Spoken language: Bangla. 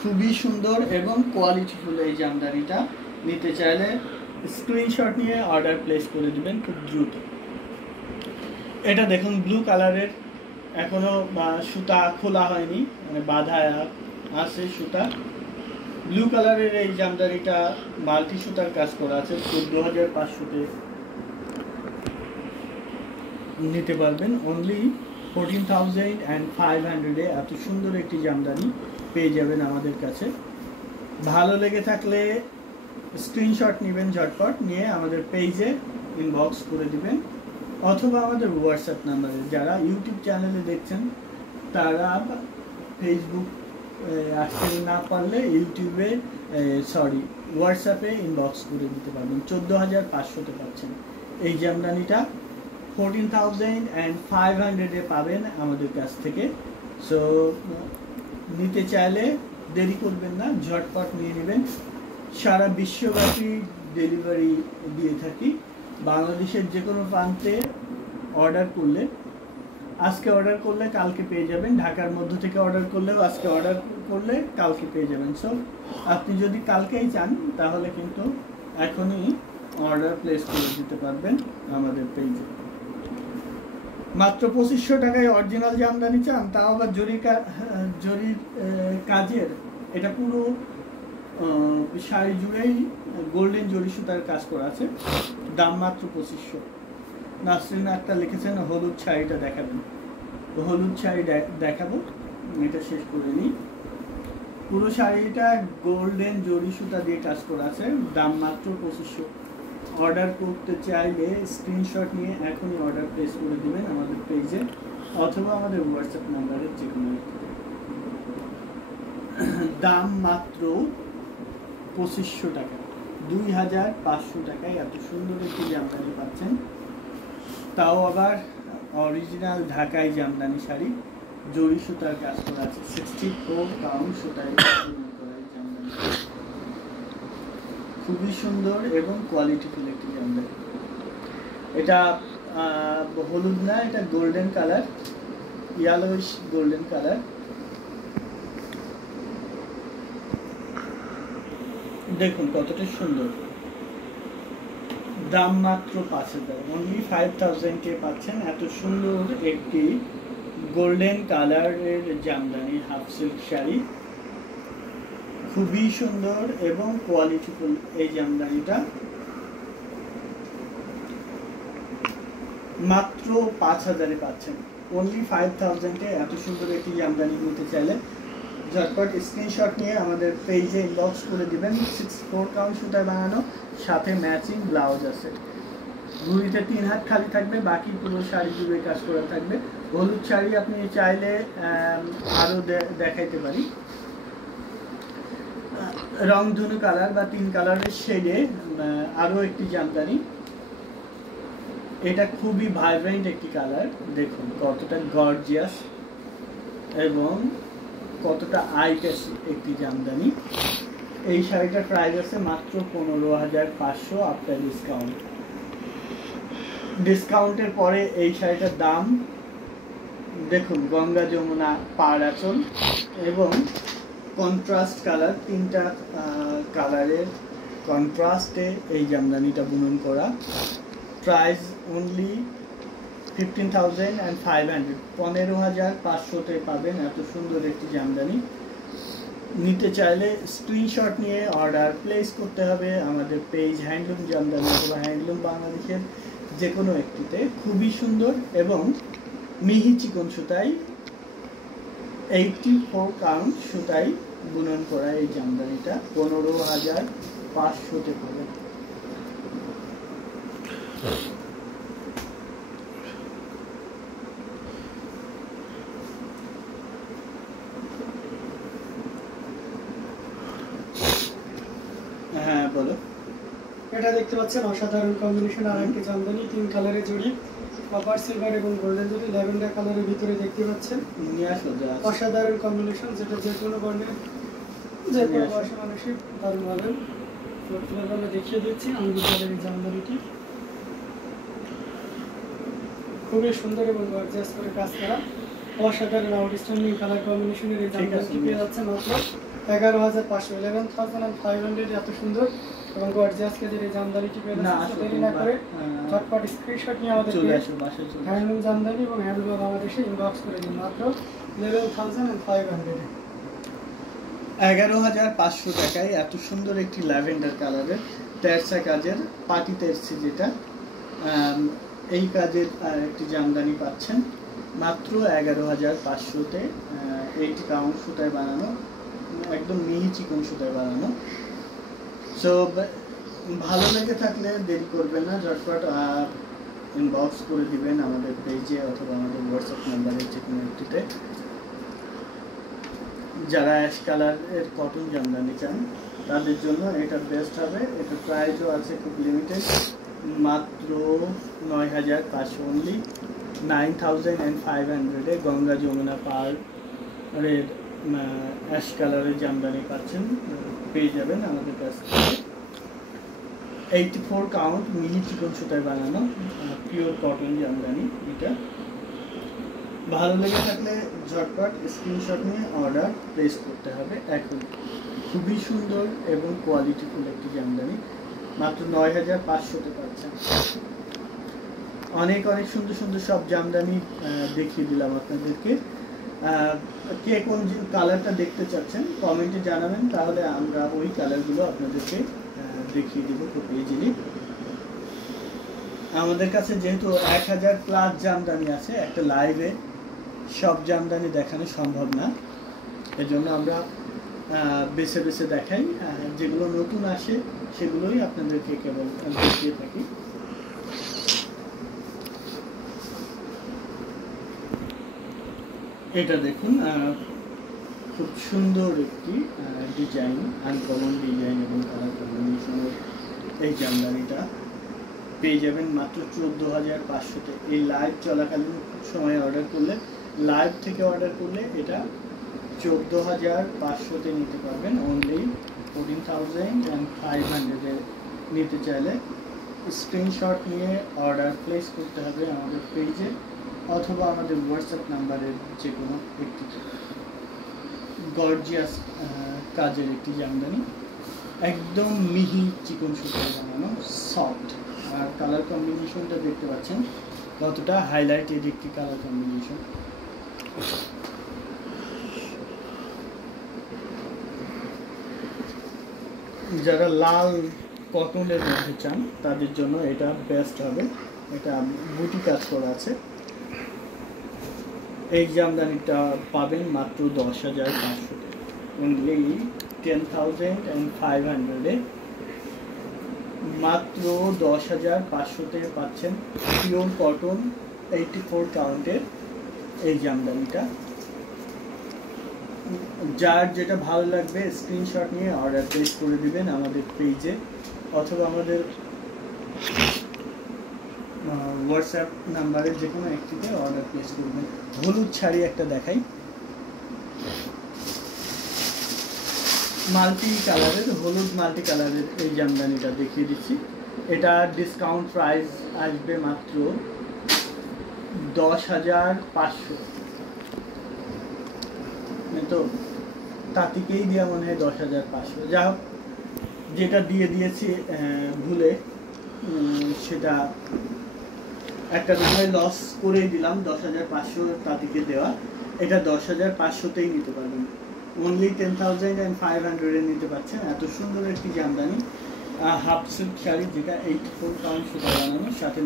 খুবই সুন্দর এবং কোয়ালিটিফুল এই জামদানিটা নিতে চাইলে স্ক্রিনশট নিয়ে অর্ডার প্লেস করে দিবেন খুব দ্রুত। এটা দেখুন ব্লু কালারের, এখনো সুতা খোলা হয়নি, মানে বাঁধা আছে সুতা। ব্লু কালারের এই জামদানিটা মাল্টি সুতার কাজ করা আছে, 14,500-তে নিতে পারবেন। অনলি 14,500-এ এত সুন্দর একটি জামদানি পেয়ে যাবেন আমাদের কাছে। ভালো লেগে থাকলে স্ক্রিনশট নেবেন, ঝটপট নিয়ে আমাদের পেজে ইনবক্স করে দিবেন, অথবা আমাদের হোয়াটসঅ্যাপ নাম্বারে। যারা ইউটিউব চ্যানেলে দেখছেন তারা ফেসবুক আসতে না পারলে ইউটিউবে হোয়াটসঅ্যাপে ইনবক্স করে দিতে পারবেন। 14,500-তে পাচ্ছেন এই জামদানিটা, 14,500-এ পাবেন আমাদের কাছ থেকে। সো নিতে চাইলে দেরি করবেন না, ঝটপট নিয়ে নেবেন। সারা বিশ্বব্যাপী ডেলিভারি দিয়ে থাকি। বাংলাদেশের যে কোনো প্রান্তে অর্ডার করলে, আজকে অর্ডার করলে কালকে পেয়ে যাবেন। ঢাকার মধ্য থেকে অর্ডার করলেও আজকে অর্ডার করলে কালকে পেয়ে যাবেন। সো আপনি যদি কালকেই চান তাহলে কিন্তু এখনই অর্ডার প্লেস করে দিতে পারবেন আমাদের পেজে। মাত্র 2,500 টাকায় অরিজিনাল জামদানি চান, তাও আবার জরির কাজের। এটা পুরো শাড়ি জুড়েই গোল্ডেন জরি সুতার কাজ করা আছে, দাম মাত্র 2,500। নাসরিন আক্তার লিখেছেন হলুদ শাড়িটা দেখাবেন, হলুদ শাড়ি দেখাবো, এটা শেষ করে নিই। পুরো শাড়িটা গোল্ডেন জরি সুতা দিয়ে কাজ করা আছে, দাম মাত্র 2,500। অর্ডার করতে চাইলে স্ক্রিনশট নিয়ে এখনই অর্ডার প্লেস করে দিবেন আমাদের পেজে, অথবা আমাদের হোয়াটসঅ্যাপ নাম্বারে যে কোনো। দাম মাত্র 2,500 টাকা, 2,500 টাকায় এত সুন্দর একটি জামদানি পাচ্ছেন, তাও আবার অরিজিনাল ঢাকাই জামদানি শাড়ি, জরি সুতার কাজ করা আছে, 64 কাউন্ট সুতায় করা জামদানি। খুবই সুন্দর এবং কোয়ালিটিফুল একটি জামদানি। এটা হলুদ না, এটা golden colour, yellowish golden colour. দেখুন কতটা সুন্দর। দাম মাত্র 5,000, অনলি 5,000-কে পাচ্ছেন এত সুন্দর একটি গোল্ডেন কালারের জামদানি হাফ সিল্ক শাড়ি। খুবই সুন্দর এবং কোয়ালিটিফুল এই জামদানিটা, মাত্র 5,000-এ পাচ্ছেন। অনলি 5,000-এ এত সুন্দর একটি জামদানি নিতে চাইলে ঝটপট স্ক্রিনশট নিয়ে আমাদের পেজে ইনবক্স করে দিবেন। 64 কাউন্ট সুতায় বানানো, সাথে ম্যাচিং ব্লাউজ আছে। ঘুড়িতে 3 হাত খালি থাকবে, বাকি পুরো শাড়ি জুড়ে কাজ করা থাকবে। হলুদ শাড়ি আপনি চাইলে আরও দেখাইতে পারি, রংধনু কালার বা 3 কালারের শেডে আরও একটি জামদানি। এটা খুবই ভাইব্রেন্ট একটি কালার, দেখুন কতটা গর্জিয়াস এবং কতটা আইটেসি একটি জামদানি। এই শাড়িটার প্রাইস আছে মাত্র 15,500 আফটার ডিসকাউন্ট। ডিসকাউন্টের পরে এই শাড়িটার দাম দেখুন, গঙ্গা যমুনা পাড় আঁচল এবং কন্ট্রাস্ট কালার, 3টা কালারের কন্ট্রাস্টে এই জামদানিটা বুনন করা। প্রাইস অনলি 15,500, 15,500-তে পাবেন এত সুন্দর একটি জামদানি। নিতে চাইলে স্ক্রিনশট নিয়ে অর্ডার প্লেস করতে হবে আমাদের পেজ হ্যান্ডলুম জামদানি অথবা হ্যান্ডলুম বাংলাদেশের যে কোনো একটিতে। খুবই সুন্দর এবং মিহি চিকন সুতাই, 84 কাউন্ট সুতাই বুনন করা এই জামদানিটা 15,500-তে পাবেন। হ্যাঁ বলো। এটা দেখতে পাচ্ছেন অসাধারণ কম্বিনেশন, আর একটি জামদানি 3 কালারের জড়ি, কপার সিলভার এবং গোল্ডেন জড়ি, ল্যাভেন্ডার কালারের ভিতরে দেখতে পাচ্ছেন। অসাধারণ কম্বিনেশন, যেটা যে কোনো বর্ণের যে কোনো বয়সের মানুষই দারুণ পাবেন। আমরা দেখিয়ে দিচ্ছি আঙ্গুর কালারের এই জামদানিটি, খুবই সুন্দর এবং গর্জিয়াস করে কাজ করা। অসাধারণ আউটস্ট্যান্ডিং কালার কম্বিনেশনের এই জামদানিটি পেয়ে যাচ্ছে মাত্র 11,500, 11,500 এত সুন্দর এবং গর্জিয়াস কাজের এই জামদানিটি পেয়ে যাচ্ছে। দেরি না করে ঝটপট স্ক্রিনশট নিয়ে আমাদের হ্যান্ডলুম জামদানি এবং হ্যান্ডলুম বাংলাদেশে ইনবক্স করে দিন মাত্র 11,500 এ। 11,500 টাকায় এত সুন্দর একটি ল্যাভেন্ডার কালারের তেরসা কাজের পাটি তেরসি, যেটা এই কাজের একটি জামদানি পাচ্ছেন মাত্র 11,500-তে। 80 কাউন্ট সুতায় বানানো, একদম মিহি চিকন সুতায় বানানো। সো ভালো লেগে থাকলে দেরি করবেন না, ঝটপট ইনবক্স করে দিবেন আমাদের পেজে অথবা আমাদের হোয়াটসঅ্যাপ নাম্বারে যে কোনো একটিতে। যারা অ্যাশ কালারের কটন জামদানি চান তাদের জন্য এটা বেস্ট হবে। এটা প্রাইসও আছে খুব লিমিটেড, মাত্র 9,500, অনলি 9,500-এ গঙ্গা যমুনা পাড়ের অ্যাশ কালারের জামদানি পাচ্ছেন, পেয়ে যাবেন আমাদের কাছ থেকে। 84 কাউন্ট মিহি চিকন সুতায় বানানো পিওর কটন জামদানি। এটা ভালো লেগে থাকলে ঝটপট স্ক্রিনশট নিয়ে অর্ডার প্লেস করতে হবে। এখন খুবই সুন্দর এবং কোয়ালিটিফুল একটি জামদানি মাত্র 9,500-তে পাচ্ছেন। অনেক অনেক সুন্দর সুন্দর সব জামদানি দেখিয়ে দিলাম আপনাদেরকে। কে কোন কালারটা দেখতে চাচ্ছেন কমেন্টে জানাবেন, তাহলে আমরা ওই কালারগুলো আপনাদেরকে দেখিয়ে দেবো খুব ইজিলি। আমাদের কাছে যেহেতু 1,000+ জামদানি আছে, একটা লাইভে সব জামদানি দেখানো সম্ভব না, এজন্য আমরা বেছে বেছে দেখাই। যেগুলো নতুন আসে সেগুলোই আপনাদেরকে কেবল দেখিয়ে থাকি। এটা দেখুন, খুব সুন্দর একটি ডিজাইন, আনকমন ডিজাইন এবং কালার কম্বিনেশনের এই জামদানিটা পেয়ে যাবেন মাত্র 14,500-তে। এই লাইভ চলাকালীন সময় অর্ডার করলে, লাইভ থেকে অর্ডার করলে এটা 14,500-তে নিতে পারবেন, অনলি 14,500-এ নিতে চাইলে স্ক্রিনশট নিয়ে অর্ডার প্লেস করতে হবে আমাদের পেজে অথবা আমাদের হোয়াটসঅ্যাপ নাম্বারের যে কোনো একটিতে। গর্জিয়াস কাজের একটি জামদানি, একদম মিহি চিকন সুতায় বানানো, সফট। আর কালার কম্বিনেশনটা দেখতে পাচ্ছেন কতটা হাইলাইটেড একটি কালার কম্বিনেশন। যারা লাল কটনের মধ্যে চান তাদের জন্য এটা বেস্ট হবে। এটা বুটি কাজ করা আছে। এই জামদানিটা পাবেন মাত্র 10,500-তে, অনলি 10,500-এ মাত্র 10,500-তে পাচ্ছেন পিওর কটন 84 কাউন্টের এই জামদানিটা। যার যেটা ভালো লাগবে স্ক্রিনশট নিয়ে অর্ডার প্লেস করে দিবেন আমাদের পেজে অথবা আমাদের হোয়াটসঅ্যাপ নাম্বারের যে কোনো একটিতে অর্ডার প্লেস করবেন। হলুদ শাড়ি একটা দেখাই, মাল্টি কালারের, হলুদ মাল্টি কালারের এই জামদানিটা দেখিয়ে দিচ্ছি। এটা ডিসকাউন্ট প্রাইস আসবে মাত্র 10,500, তো তাঁতিকেই দেওয়া মনে হয় 10,500। যা হোক, যেটা দিয়ে দিয়েছি ভুলে, সেটা একটা বিষয় লস করেই দিলাম। 10,500 তাঁতিকে দেওয়া, এটা 10,500-তেই নিতে পারবেন, অনলি 10,500-এ নিতে পারছেন। এত সুন্দর একটি জামদানি হাফ সিল্ক শাড়ি, যেটা 84 কাউন্ট সুতা বানানো, সাথে